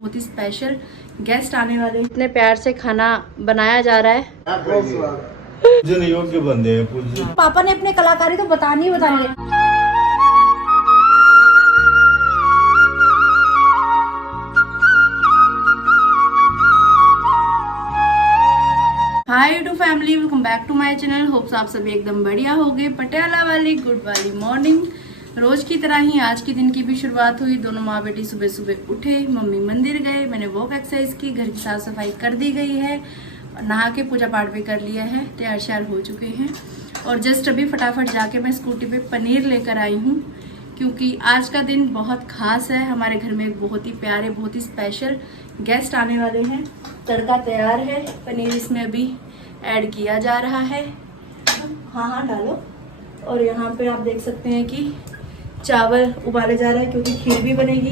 बहुत ही special guest आने वाले हैं। इतने प्यार से खाना बनाया जा रहा है। पूजन योग्य बंदे हैं पूजन। पापा ने अपने कलाकारी तो बतानी ही बतानी है। Hi YouTube family, welcome back to my channel. Hopes आप सभी एकदम बढ़िया होंगे। पटियाला वाली गुड वाली मॉर्निंग। रोज की तरह ही आज के दिन की भी शुरुआत हुई। दोनों माँ बेटी सुबह सुबह उठे, मम्मी मंदिर गए, मैंने वॉक एक्सरसाइज की, घर की साफ सफाई कर दी गई है, नहा के पूजा पाठ भी कर लिया है, तैयार श्यार हो चुके हैं। और जस्ट अभी फटाफट जाके मैं स्कूटी पे पनीर लेकर आई हूँ, क्योंकि आज का दिन बहुत खास है। हमारे घर में एक बहुत ही प्यारे, बहुत ही स्पेशल गेस्ट आने वाले हैं। तड़का तैयार है, पनीर इसमें अभी ऐड किया जा रहा है। हाँ डालो। और यहाँ पे आप देख सकते हैं कि चावल उबाले जा रहा है, क्योंकि खीर भी बनेगी।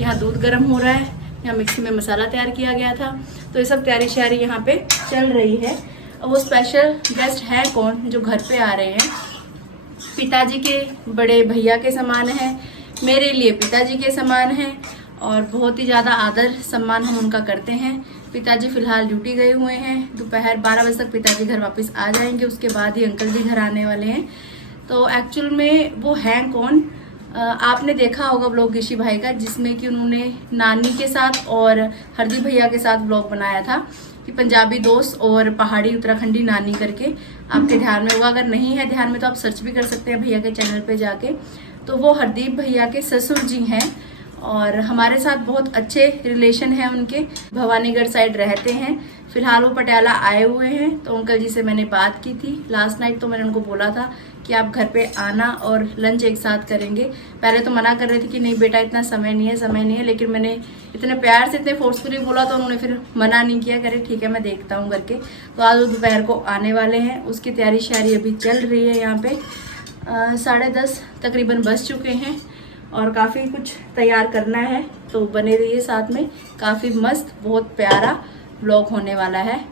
यहाँ दूध गर्म हो रहा है, यहाँ मिक्सी में मसाला तैयार किया गया था, तो ये सब तैयारी श्यारी यहाँ पे चल रही है। और वो स्पेशल गेस्ट है कौन जो घर पे आ रहे हैं? पिताजी के बड़े भैया के समान है, मेरे लिए पिताजी के समान है, और बहुत ही ज़्यादा आदर सम्मान हम उनका करते हैं। पिताजी फिलहाल ड्यूटी गए हुए हैं, दोपहर 12 बजे तक पिताजी घर वापस आ जाएंगे, उसके बाद ही अंकल जी घर आने वाले हैं। तो एक्चुअल में वो हैं कौन? आपने देखा होगा व्लॉग ऋषि भाई का, जिसमें कि उन्होंने नानी के साथ और हरदीप भैया के साथ व्लॉग बनाया था कि पंजाबी दोस्त और पहाड़ी उत्तराखंडी नानी करके। आपके ध्यान में होगा, अगर नहीं है ध्यान में तो आप सर्च भी कर सकते हैं भैया के चैनल पे जाके। तो वो हरदीप भैया के ससुर जी हैं और हमारे साथ बहुत अच्छे रिलेशन है उनके। भवानीगढ़ साइड रहते हैं, फिलहाल वो पटियाला आए हुए हैं। तो अंकल जी से मैंने बात की थी लास्ट नाइट, तो मैंने उनको बोला था कि आप घर पे आना और लंच एक साथ करेंगे। पहले तो मना कर रहे थे कि नहीं बेटा इतना समय नहीं है, लेकिन मैंने इतने प्यार से इतने फोर्सफुली बोला तो उन्होंने फिर मना नहीं किया, करे ठीक है मैं देखता हूँ करके। तो आज वो दोपहर को आने वाले हैं, उसकी तैयारी श्यारी अभी चल रही है। यहाँ पे 10:30 तकरीबन बज चुके हैं और काफ़ी कुछ तैयार करना है, तो बने रहिए साथ में। काफ़ी मस्त, बहुत प्यारा व्लॉग होने वाला है।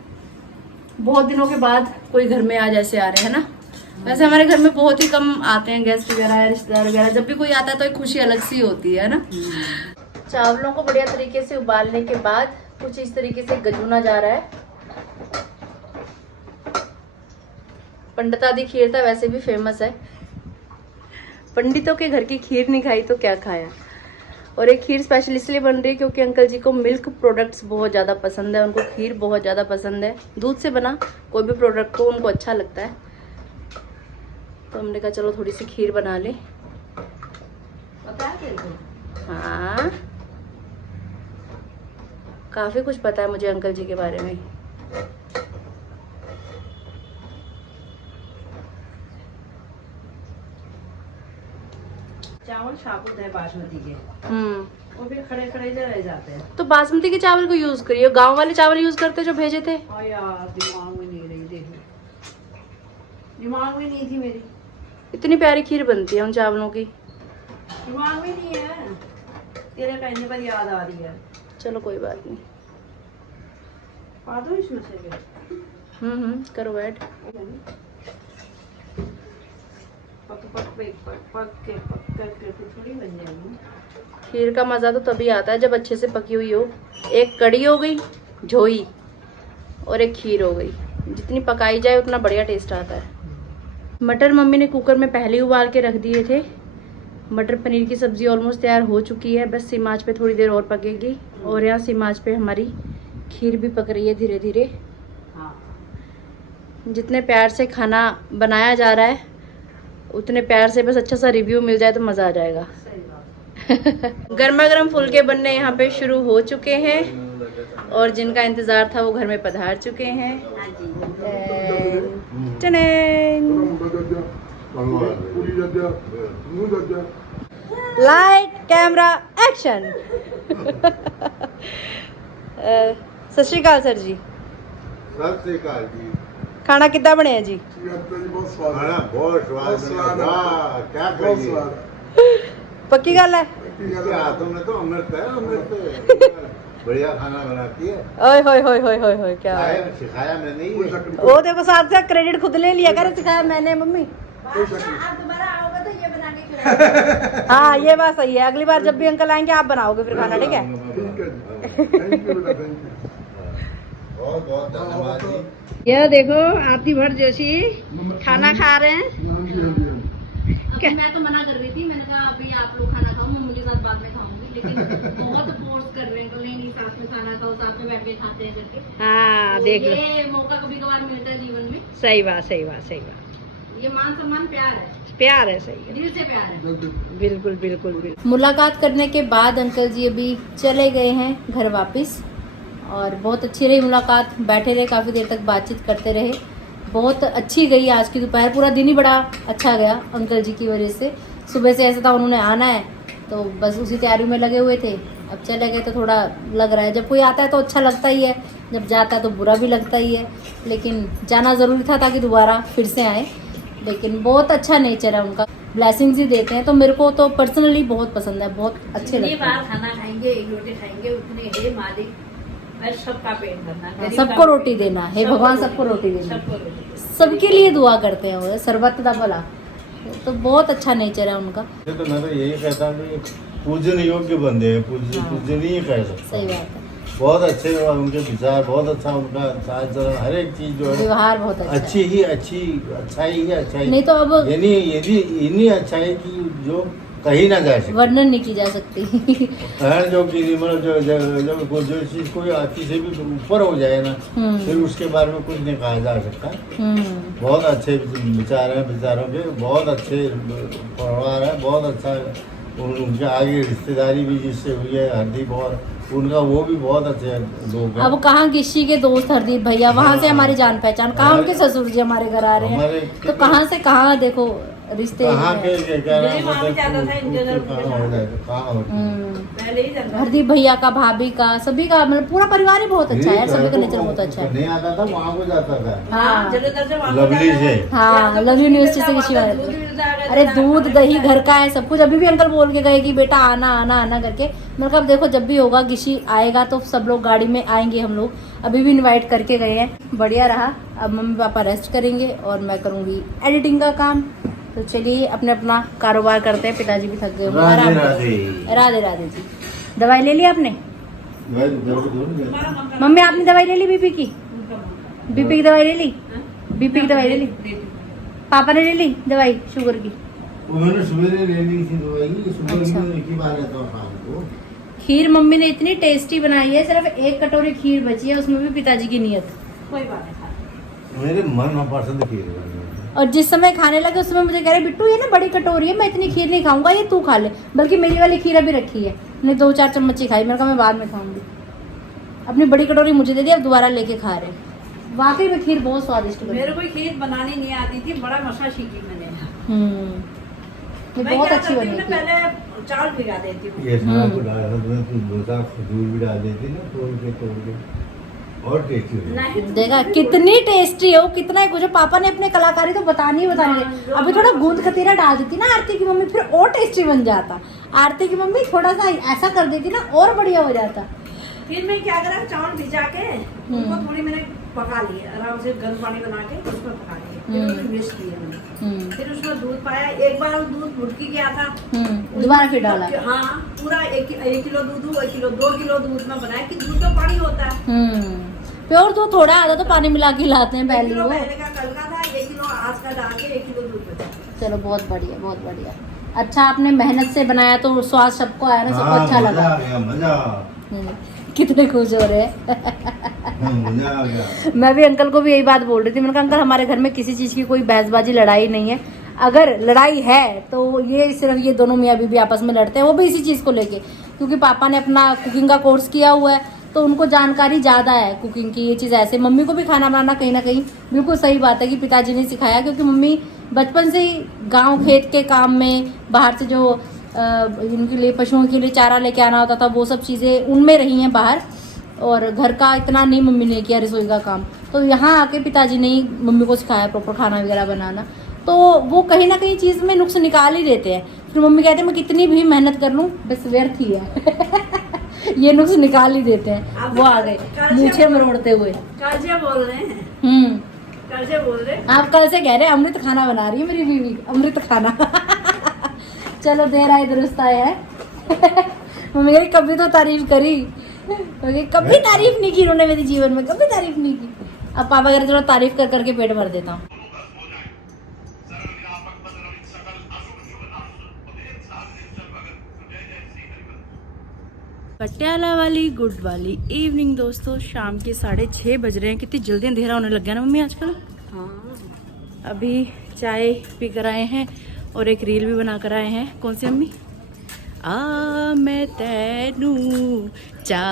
बहुत दिनों के बाद कोई घर में आज ऐसे आ रहे हैं ना। वैसे हमारे घर में बहुत ही कम आते हैं गेस्ट वगैरह, रिश्तेदार वगैरह। जब भी कोई आता है तो एक खुशी अलग सी होती है ना। चावलों को बढ़िया तरीके से उबालने के बाद कुछ इस तरीके से गजूना जा रहा है। पंडितादी खीर था, वैसे भी फेमस है। पंडितों के घर की खीर नहीं खाई तो क्या खाया। और एक खीर स्पेशल इसलिए बन रही है क्योंकि अंकल जी को मिल्क प्रोडक्ट्स बहुत ज़्यादा पसंद है, उनको खीर बहुत ज़्यादा पसंद है। दूध से बना कोई भी प्रोडक्ट को उनको अच्छा लगता है, तो हमने कहा चलो थोड़ी सी खीर बना ले। पता है तेरे को? हाँ, काफ़ी कुछ पता है मुझे अंकल जी के बारे में। चावल साबुत है बासमती के, वो भी खड़े खड़े जो रह जाते हैं। तो बासमती के चावल को यूज करिए, गांव वाले चावल यूज करते जो भेजे थे। और यार दिमाग में नहीं रही, देखो दिमाग में नहीं थी मेरी। इतनी प्यारी खीर बनती है उन चावलों की। दिमाग में नहीं है, तेरे कहने पर याद आ रही है। चलो कोई बात नहीं, पा दो इसमें से फिर। करो ऐड। पक के थोड़ी बन जाएगी। खीर का मज़ा तो तभी आता है जब अच्छे से पकी हुई हो। एक कड़ी हो गई, झोई, और एक खीर हो गई। जितनी पकाई जाए उतना बढ़िया टेस्ट आता है। मटर मम्मी ने कुकर में पहले ही उबाल के रख दिए थे। मटर पनीर की सब्ज़ी ऑलमोस्ट तैयार हो चुकी है, बस सिम आंच पे थोड़ी देर और पकेगी। और यहाँ सिम आंच पे हमारी खीर भी पक रही है धीरे धीरे। हाँ। जितने प्यार से खाना बनाया जा रहा है उतने प्यार से बस अच्छा सा रिव्यू मिल जाए तो मज़ा आ जाएगा। सही बात। गर्मा गर्म फुलके बनने यहाँ पे शुरू हो चुके हैं, और जिनका इंतज़ार था वो घर में पधार चुके हैं। Light camera action. सत श्री अकाल सर जी। सत श्री अकाल जी। खाना कितना बने है जी? खाना बहुत स्वाद है। वाह क्या कहिए, पक्की गल है। इसके हाथों में तो अमृत है, अमृत। बढ़िया खाना बनाती है। ओए होए होए होए होए होए, क्या है? सिखाया मैंने ही है। वो देखो साथ से क्रेडिट खुद ले लिया कर, सिखाया मैंने मम्मी। आप दोबारा आओगे तो ये बना के खिलाएंगे। हाँ ये बात सही है, अगली बार जब भी अंकल आएंगे आप बनाओगे फिर खाना, ठीक है? थैंक यू बेटा, थैंक यू। बहुत बहुत धन्यवाद जी। ये देखो आरती भट्ट जोशी खाना खा रहे हैं। अभी मैं तो मना कर रही थी, मैंने कहा अभी आप लोग खाना खाओ, मम्मी के साथ बाद में खाऊंगी, लेकिन बहुत फोर्स कर रहे हैं, नहीं नहीं साथ में खाना खाओ, साथ में बैठ के खाते हैं करके। हाँ तो देख लो, ये मौका कभी कभार मिलता है जीवन में। सही बात सही बात सही बात, ये मान सम्मान प्यार है, प्यार है, सही है, दिल से प्यार है। बिल्कुल बिल्कुल बिल्कुल। मुलाकात करने के बाद अंकल जी अभी चले गए हैं घर वापस, और बहुत अच्छी रही मुलाकात, बैठे रहे काफ़ी देर तक, बातचीत करते रहे, बहुत अच्छी गई आज की दोपहर, पूरा दिन ही बड़ा अच्छा गया अंकल जी की वजह से। सुबह से ऐसा था उन्होंने आना है तो बस उसी तैयारी में लगे हुए थे, अब चले गए तो थोड़ा लग रहा है, जब कोई आता है तो अच्छा लगता ही है, जब जाता है तो बुरा भी लगता ही है, लेकिन जाना ज़रूरी था ताकि दोबारा फिर से आए। लेकिन बहुत अच्छा नेचर है उनका, ब्लेसिंग्स ही देते हैं, तो मेरे को तो पर्सनली बहुत पसंद है, बहुत अच्छे लगते बार हैं। खाना खाएंगे, एक रोटी खाएंगे, उतने हे मालिक और सबका पेट भरना, गरीब सबको का रोटी देना, हे भगवान सबको रोटी देना, सबको रोटी देना। सबके लिए दुआ करते हैं वो, सरबत दा भला, तो बहुत अच्छा नेचर है उनका। ये तो मैं तो यही कहता हूँ कि पूजन योग्य बंदे हैं, पूजनीय कह सकते सही हैं। बात है, बहुत अच्छे और उनके विचार, बहुत अच्छा उनका साथ चलन, हर एक चीज जो है व्यवहार बहुत अच्छा है। अच्छी ही अच्छाई ही अच्छाई। नहीं तो अब यानी यदि इन्हीं अच्छाई की जो कही ना जा सकती, वर्णन नहीं की जा सकती। कहन जो की मतलब जो चीज कोई आँखी से भी ऊपर हो जाए ना, फिर उसके बारे में कुछ नहीं कहा जा सकता। बहुत अच्छे विचार हैं, विचारों के बहुत अच्छे परिवार है, बहुत अच्छा उनके आगे रिश्तेदारी भी जिससे हुई है, हरदीप और उनका वो भी बहुत अच्छे लोग हैं। अब कहाँ किसी के दोस्त हरदीप भैया, वहाँ से हमारी जान पहचान, कहाँ उनके ससुर जी हमारे घर आ रहे हैं, तो कहाँ से कहाँ देखो रिश्ते। कहाँ के मेरी माँ भी ज्यादा था इनके घर पे। कहाँ हो जाएगा, कहाँ हो पहले ही जाता हरदीप भैया का, भाभी का, सभी का, मतलब पूरा परिवार ही बहुत अच्छा है, सभी का नेचर बहुत अच्छा है। नहीं आता था वहाँ को जाता था हाँ जलंधर से वहाँ लवली से। हाँ, लव यूनिवर्सिटी से किसी बात दूध मिलता है, अरे दूध दही घर का है, सब कुछ। अभी भी अंकल बोल के गए कि बेटा आना आना आना करके, मैंने कहा अब देखो जब भी होगा गिशी आएगा तो सब लोग गाड़ी में आएंगे, हम लोग अभी भी इनवाइट करके गए हैं। बढ़िया रहा। अब मम्मी पापा रेस्ट करेंगे और मैं करूँगी एडिटिंग का काम। तो चलिए अपने अपना कारोबार करते हैं, पिताजी भी थक गए होंगे, राधे आराम राधे। करें। राधे राधे जी। दवाई ले ली आपने? मैं मम्मी आपने दवाई ले ली बीपी की? बीपी की दवाई ले ली? बीपी की दवाई ले ली? पापा ने ले ली दवाई शुगर की? उन्होंने सवेरे ले ली थी दवाई, सुबह अच्छा। एक ही बार लेता हूँ शाम को। खीर मम्मी ने इतनी टेस्टी बनाई है, सिर्फ एक कटोरी खीर बची है, उसमें भी पिताजी की नियत। कोई बात नहीं। मेरे मन पसंद खीर बनी है। और जिस समय खाने लगे उस समय मुझे कह रहे बिट्टू ये ना बड़ी कटोरी है, मैं इतनी खीर नहीं खाऊंगा, ये तू खा ले। बल्कि मेरी वाली खीर अभी रखी है, मैंने 2-4 चम्मच ही खाई, मैंने कहा मैं बाद में खाऊंगी। अपनी बड़ी कटोरी मुझे दे दी, अब दोबारा लेके खा रहे। वाकई में खीर बहुत स्वादिष्ट बनी। मेरे को खीर बनानी नहीं आती थी, बड़ा मसा सीखी मैंने। ये मैं बहुत क्या अच्छी करती बनी हूँ, थी। पहले चावल भिगा देती हूँ। ये सारा कुछ डाला था, तो 2-4 खजूर भी डाल देती ना, तोड़ के और टेस्टी हो जाती। नहीं देखा कितनी टेस्टी हो, कितना ही कुछ। पापा ने अपने कलाकारी तो बतानी ही बतानी है। अभी थोड़ा गूंद कतीरा डाल देती ना आरती की मम्मी, फिर और टेस्टी बन जाता। आरती की मम्मी थोड़ा सा ऐसा कर देती ना, और बढ़िया हो जाता। फिर मैं क्या करा, चावल भिजा के उनको थोड़ी मैंने पका लिए, आराम से गर्म पानी बना के उसमें पका लिए, फिर उसमें मिक्स किया मैंने। फिर उसमें दूध पाया, एक बार दूध मुटकी गया था, दोबारा फिर डाला। हाँ पूरा 1 किलो दूध, 1 किलो 2 किलो दूध में बनाया कि दूध तो पानी होता है। प्योर दूध थोड़ा आधा तो पानी मिला के लाते हैं 1 पहले किलो वो। पहले का कल का था, 1 किलो आज का डाल के 1 किलो दूध बचा। चलो बहुत बढ़िया, बहुत बढ़िया। अच्छा आपने मेहनत से बनाया तो स्वाद सबको आया ना, सबको अच्छा मजा लगा। आ गया, मजा कितने खुश हो रहे हैं। मजा आ गया। मैं भी अंकल को भी यही बात बोल रही थी, मैंने कहा अंकल हमारे घर में किसी चीज़ की कोई बहसबाजी लड़ाई नहीं है, अगर लड़ाई है तो ये सिर्फ ये दोनों मियाँ बीबी आपस में लड़ते हैं, वो भी इसी चीज़ को लेके, क्योंकि पापा ने अपना कुकिंग का कोर्स किया हुआ है तो उनको जानकारी ज़्यादा है कुकिंग की, ये चीज़ ऐसे। मम्मी को भी खाना बनाना कहीं ना कहीं बिल्कुल सही बात है कि पिताजी ने सिखाया, क्योंकि मम्मी बचपन से ही गाँव खेत के काम में, बाहर से जो इनके लिए पशुओं के लिए चारा लेके आना होता था, वो सब चीज़ें उनमें रही हैं बाहर, और घर का इतना नहीं मम्मी ने किया, रसोई का काम। तो यहाँ आके पिताजी ने ही मम्मी को सिखाया प्रॉपर खाना वगैरह बनाना, तो वो कहीं ना कहीं चीज़ में नुक्स निकाल ही देते हैं। फिर मम्मी कहते हैं मैं कितनी भी मेहनत कर लूँ बस व्यर्थ ही है। ये नुक्स निकाल ही देते हैं। वो आ गए मूछे मरोड़ते हुए। कल से बोल रहे हैं, कल से बोल रहे हैं। आप कल से कह रहे हैं अमृत खाना बना रही है मेरी बीवी, अमृत खाना। चलो देर आए दुरुस्त आए है। मम्मी कही कभी तो तारीफ करी, क्योंकि कभी तारीफ नहीं की उन्होंने मेरी जीवन में, कभी तारीफ नहीं की। अब पापा अगर थोड़ा तारीफ कर करके पेट भर देता हूँ। पटियाला वाली गुड वाली इवनिंग दोस्तों, शाम के 6:30 बज रहे हैं। कितनी जल्दी अंधेरा होने लग गया ना मम्मी आजकल। हाँ, अभी चाय पी कर आए हैं और एक रील भी बना कर आए हैं। कौन सी मम्मी? मैं तैनू चा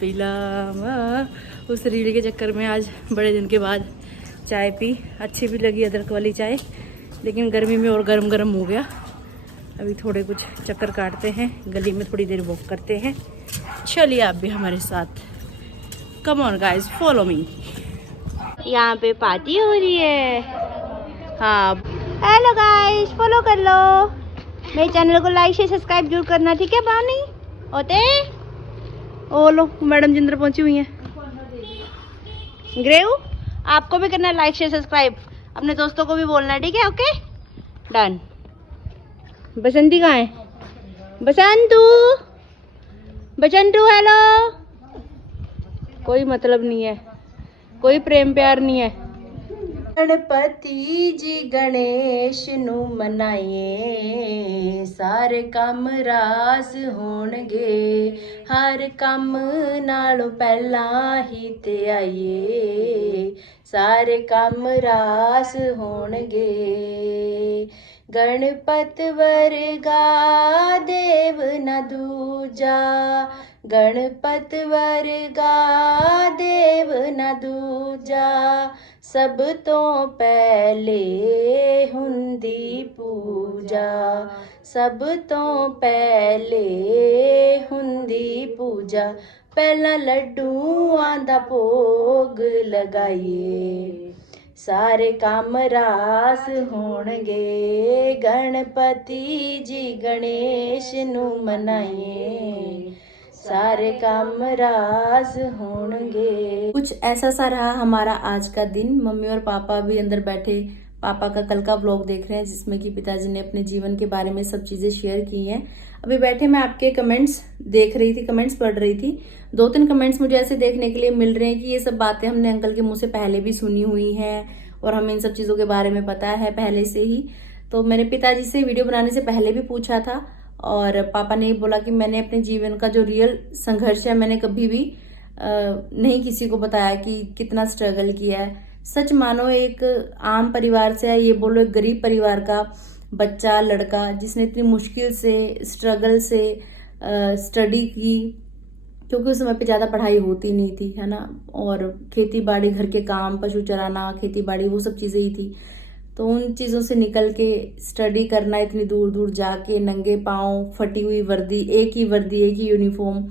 पिलावा। उस रील के चक्कर में आज बड़े दिन के बाद चाय पी। अच्छी भी लगी अदरक वाली चाय, लेकिन गर्मी में और गरम गरम हो गया। अभी थोड़े कुछ चक्कर काटते हैं, गली में थोड़ी देर वॉक करते हैं। चलिए आप भी हमारे साथ, come on guys, follow me. यहाँ पे पार्टी हो रही है। हाँ, हेलो गाइस, फॉलो कर लो मेरे चैनल को, लाइक शेयर सब्सक्राइब जरूर करना, ठीक है? बानी होते ओ लो, मैडम जिंदर पहुंची हुई हैं। ग्रेव, आपको भी करना है लाइक शेयर सब्सक्राइब, अपने दोस्तों को भी बोलना है, ठीक है? Okay done. बसंती कहाँ है? बसंतू, बसंतू हेलो। कोई मतलब नहीं है, कोई प्रेम प्यार नहीं है। गणपति जी गणेश नू मनाइए, सारे काम रास होणगे, हर काम नालों पहला ही ते आइए, सारे काम रास होणगे। गणपत वर्गा देव न दूजा, गणपत वर्गा देव न दूजा, सब तो पहले हुंदी पूजा, सब तो पहले हुंदी पूजा, पहला लड्डूआं दा भोग लगाइए, सारे काम रास होणगे, गणपति जी गणेश नू मनाइए, सारे काम रास होणगे। कुछ ऐसा सा रहा हमारा आज का दिन। मम्मी और पापा भी अंदर बैठे पापा का कल का व्लॉग देख रहे हैं, जिसमें कि पिताजी ने अपने जीवन के बारे में सब चीजें शेयर की हैं। अभी बैठे मैं आपके कमेंट्स देख रही थी, कमेंट्स पढ़ रही थी। 2-3 कमेंट्स मुझे ऐसे देखने के लिए मिल रहे हैं कि ये सब बातें हमने अंकल के मुंह से पहले भी सुनी हुई हैं और हमें इन सब चीजों के बारे में पता है पहले से ही। तो मैंने पिताजी से वीडियो बनाने से पहले भी पूछा था और पापा ने बोला कि मैंने अपने जीवन का जो रियल संघर्ष है मैंने कभी भी नहीं किसी को बताया कि कितना स्ट्रगल किया है। सच मानो एक आम परिवार से है, ये बोलो एक गरीब परिवार का बच्चा लड़का जिसने इतनी मुश्किल से स्ट्रगल से स्टडी की, क्योंकि उस समय पे ज़्यादा पढ़ाई होती नहीं थी, है ना, और खेती बाड़ी, घर के काम, पशु चराना, खेती बाड़ी, वो सब चीज़ें ही थी। तो उन चीज़ों से निकल के स्टडी करना, इतनी दूर दूर जाके नंगे पाँव, फटी हुई वर्दी, एक ही वर्दी, एक ही यूनिफॉर्म,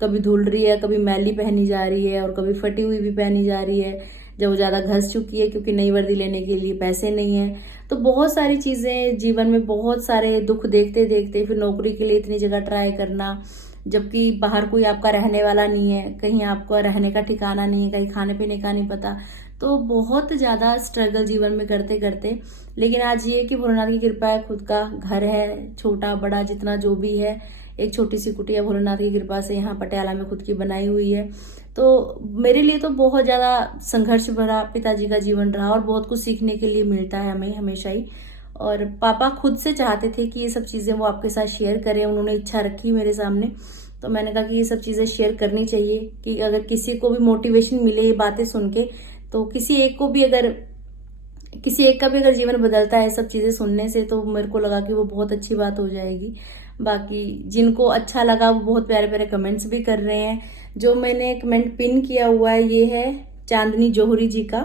कभी धुल रही है, कभी मैली पहनी जा रही है और कभी फटी हुई भी पहनी जा रही है जब वो ज़्यादा घस चुकी है, क्योंकि नई वर्दी लेने के लिए पैसे नहीं है। तो बहुत सारी चीज़ें जीवन में, बहुत सारे दुख देखते देखते फिर नौकरी के लिए इतनी जगह ट्राई करना, जबकि बाहर कोई आपका रहने वाला नहीं है, कहीं आपका रहने का ठिकाना नहीं है, कहीं खाने पीने का नहीं पता। तो बहुत ज़्यादा स्ट्रगल जीवन में करते करते, लेकिन आज ये कि भोलेनाथ की कृपा है, खुद का घर है, छोटा बड़ा जितना जो भी है, एक छोटी सी कुटिया भोलेनाथ की कृपा से यहाँ पटियाला में खुद की बनाई हुई है। तो मेरे लिए तो बहुत ज़्यादा संघर्ष भरा पिताजी का जीवन रहा और बहुत कुछ सीखने के लिए मिलता है हमें हमेशा ही। और पापा खुद से चाहते थे कि ये सब चीज़ें वो आपके साथ शेयर करें, उन्होंने इच्छा रखी मेरे सामने, तो मैंने कहा कि ये सब चीज़ें शेयर करनी चाहिए कि अगर किसी को भी मोटिवेशन मिले ये बातें सुन के, तो किसी एक का भी अगर जीवन बदलता है सब चीज़ें सुनने से, तो मेरे को लगा कि वो बहुत अच्छी बात हो जाएगी। बाकी जिनको अच्छा लगा वो बहुत प्यारे प्यारे कमेंट्स भी कर रहे हैं। जो मैंने कमेंट पिन किया हुआ है ये है चांदनी जौहरी जी का,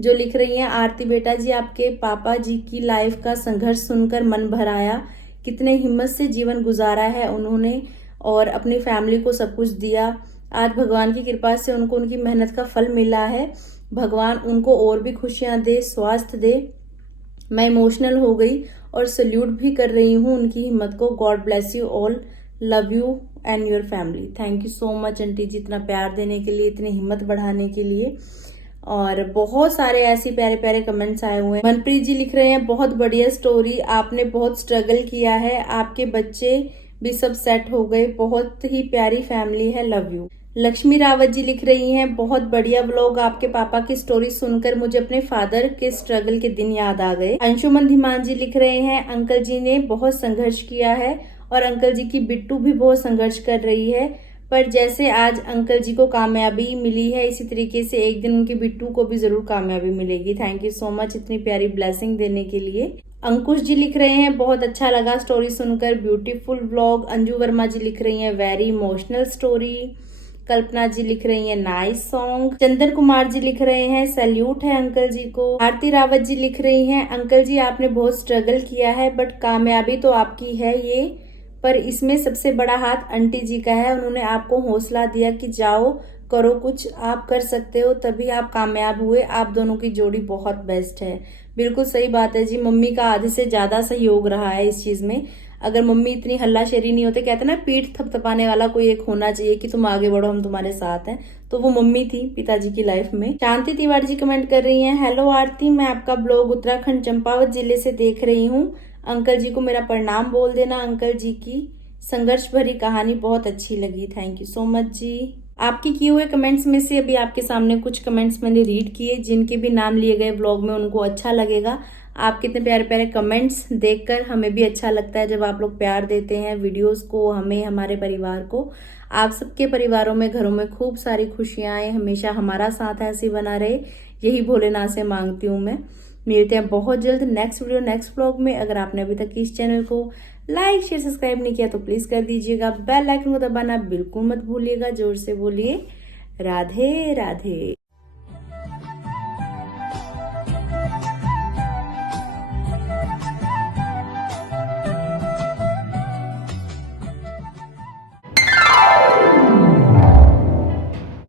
जो लिख रही हैं, आरती बेटा जी आपके पापा जी की लाइफ का संघर्ष सुनकर मन भर आया, कितने हिम्मत से जीवन गुजारा है उन्होंने और अपनी फैमिली को सब कुछ दिया। आज भगवान की कृपा से उनको उनकी मेहनत का फल मिला है, भगवान उनको और भी खुशियां दे, स्वास्थ्य दे। मैं इमोशनल हो गई और सल्यूट भी कर रही हूँ उनकी हिम्मत को। God bless you all, love you and your family. Thank you so much aunty ji, इतना प्यार देने के लिए, इतनी हिम्मत बढ़ाने के लिए। और बहुत सारे ऐसे प्यारे प्यारे कमेंट्स आए हुए हैं। मनप्रीत जी लिख रहे हैं, बहुत बढ़िया स्टोरी, आपने बहुत स्ट्रगल किया है, आपके बच्चे भी सब सेट हो गए, बहुत ही प्यारी फैमिली है, लव यू। लक्ष्मी रावत जी लिख रही हैं, बहुत बढ़िया व्लॉग, आपके पापा की स्टोरी सुनकर मुझे अपने फादर के स्ट्रगल के दिन याद आ गए। अंशुमन धीमान जी लिख रहे हैं, अंकल जी ने बहुत संघर्ष किया है और अंकल जी की बिट्टू भी बहुत संघर्ष कर रही है, पर जैसे आज अंकल जी को कामयाबी मिली है इसी तरीके से एक दिन उनकी बिट्टू को भी जरूर कामयाबी मिलेगी। थैंक यू सो मच इतनी प्यारी ब्लेसिंग देने के लिए। अंकुश जी लिख रहे हैं, बहुत अच्छा लगा स्टोरी सुनकर, ब्यूटीफुल व्लॉग। अंजू वर्मा जी लिख रही हैं, वेरी इमोशनल स्टोरी। कल्पना जी लिख रही हैं, नाइस सॉन्ग। चंदन कुमार जी लिख रहे हैं, सैल्यूट है अंकल जी को। आरती रावत जी लिख रही हैं, अंकल जी आपने बहुत स्ट्रगल किया है बट कामयाबी तो आपकी है ये, पर इसमें सबसे बड़ा हाथ आंटी जी का है। उन्होंने आपको हौसला दिया कि जाओ करो कुछ, आप कर सकते हो, तभी आप कामयाब हुए। आप दोनों की जोड़ी बहुत बेस्ट है। बिल्कुल सही बात है जी, मम्मी का आधे से ज्यादा सहयोग रहा है इस चीज में। अगर मम्मी इतनी हल्लाशेरी नहीं होते, कहते ना पीठ थपथपाने वाला कोई एक होना चाहिए कि तुम आगे बढ़ो हम तुम्हारे साथ हैं, तो वो मम्मी थी पिताजी की लाइफ में। शांति तिवारी जी कमेंट कर रही हैं, हेलो आरती, मैं आपका ब्लॉग उत्तराखंड चंपावत जिले से देख रही हूँ। अंकल जी को मेरा प्रणाम बोल देना। अंकल जी की संघर्ष भरी कहानी बहुत अच्छी लगी। थैंक यू सो मच जी। आपके किए हुए कमेंट्स में से अभी आपके सामने कुछ कमेंट्स मैंने रीड किए, जिनके भी नाम लिए गए ब्लॉग में उनको अच्छा लगेगा। आपके इतने प्यारे प्यारे कमेंट्स देखकर हमें भी अच्छा लगता है जब आप लोग प्यार देते हैं वीडियोस को, हमें, हमारे परिवार को। आप सबके परिवारों में, घरों में खूब सारी खुशियां आए, हमेशा हमारा साथ ऐसे बना रहे, यही भोलेनाथ से मांगती हूँ मैं। मिलते हैं बहुत जल्द नेक्स्ट वीडियो नेक्स्ट व्लॉग में। अगर आपने अभी तक इस चैनल को लाइक शेयर सब्सक्राइब नहीं किया तो प्लीज कर दीजिएगा। बेल आइकन को दबाना बिल्कुल मत भूलिएगा। जोर से बोलिए राधे राधे।